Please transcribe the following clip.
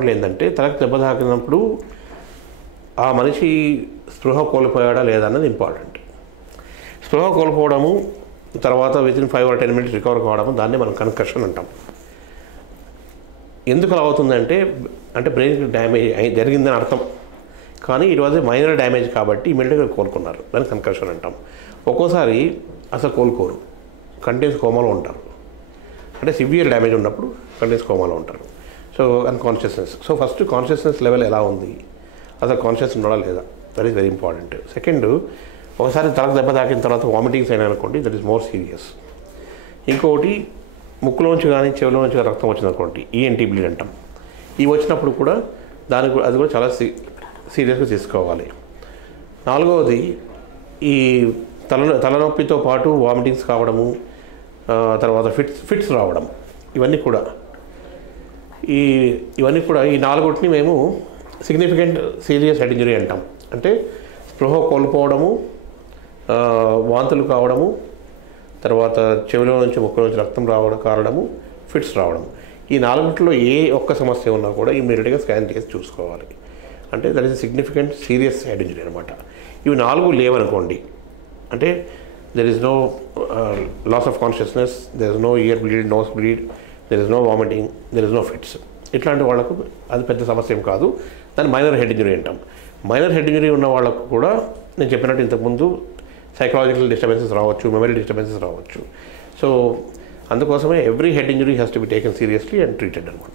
ఏంటంటే తలకు దెబ్బ తాకినప్పుడు ఆ మనిషి స్పృహ కోల్పోయాడా లేదా అన్నది ఇంపార్టెంట్. స్పృహ కోల్పోవడము తర్వాత వితిన్ 5 or 10 minutes రికవర్ కావడము దాన్ని మనం కన్కషన్ అంటాం. ఎందుకు అలా అవుతుందంటే బ్రెయిన్కి డ్యామేజ్ జరిగిందని అర్థం, కానీ it was a minor damage కాబట్టి ఇమీడియట్గా కోలుకున్నారు, దాన్ని కన్కషన్ అంటాం. ఒక్కోసారి అసలు కోలుకోరు, కంటిన్యూస్ కోమాలో ఉంటారు. అంటే సివియర్ డ్యామేజ్ ఉన్నప్పుడు కంటిన్యూస్ కోమాలో ఉంటారు. So unconsciousness. So first consciousness level ఎలా ఉంది, అసలు కాన్షియస్ ఉన్నాడా లేదా, that is very important. Second, ఒకసారి తలకు దెబ్బ తాకిన తర్వాత వామిటింగ్స్ అయినా అనుకోండి, దట్ ఈస్ మోర్ సీరియస్. ఇంకొకటి ముక్కులోంచి కానీ చెవిలోంచి కానీ రక్తం వచ్చిందనుకోండి, ఈఎన్టీ బ్లీడ్ అంటాం. ఇవి వచ్చినప్పుడు కూడా అది కూడా చాలా సీరియస్గా తీసుకోవాలి. నాలుగవది, ఈ తలనొప్పితో పాటు వామిటింగ్స్ కావడము, తర్వాత ఫిట్స్ రావడం, ఇవన్నీ కూడా ఈ నాలుగుటిని మేము సిగ్నిఫికెంట్ సీరియస్ హెడ్ ఇంజరీ అంటాం. అంటే స్పృహ కోల్పోవడము, వాంతులు కావడము, తర్వాత చెవిలో నుంచి ముక్కులో నుంచి రక్తం కారడము, ఫిట్స్ రావడం. ఈ నాలుగుట్లో ఏ ఒక్క సమస్య ఉన్నా కూడా ఇమ్మీడియట్గా స్కాన్ చేసి చూసుకోవాలి. అంటే that is significant serious head injury అనమాట. ఇవి 4 లేవనుకోండి, అంటే there is no loss of consciousness, there is no ear bleed, nose bleed, there is no vomiting, there is no fits, ఇట్లాంటి వాళ్ళకు అది పెద్ద సమస్య ఏం కాదు, దాన్ని మైనర్ హెడ్ ఇంజరీ అంటాం. మైనర్ హెడ్ ఇంజరీ ఉన్న వాళ్ళకు కూడా నేను చెప్పినట్టు ఇంతకుముందు సైకలాజికల్ డిస్టర్బెన్సెస్ రావచ్చు, మెమరీ డిస్టర్బెన్సెస్ రావచ్చు. సో అందుకోసమే every head injury has to be taken seriously and treated అనమాట.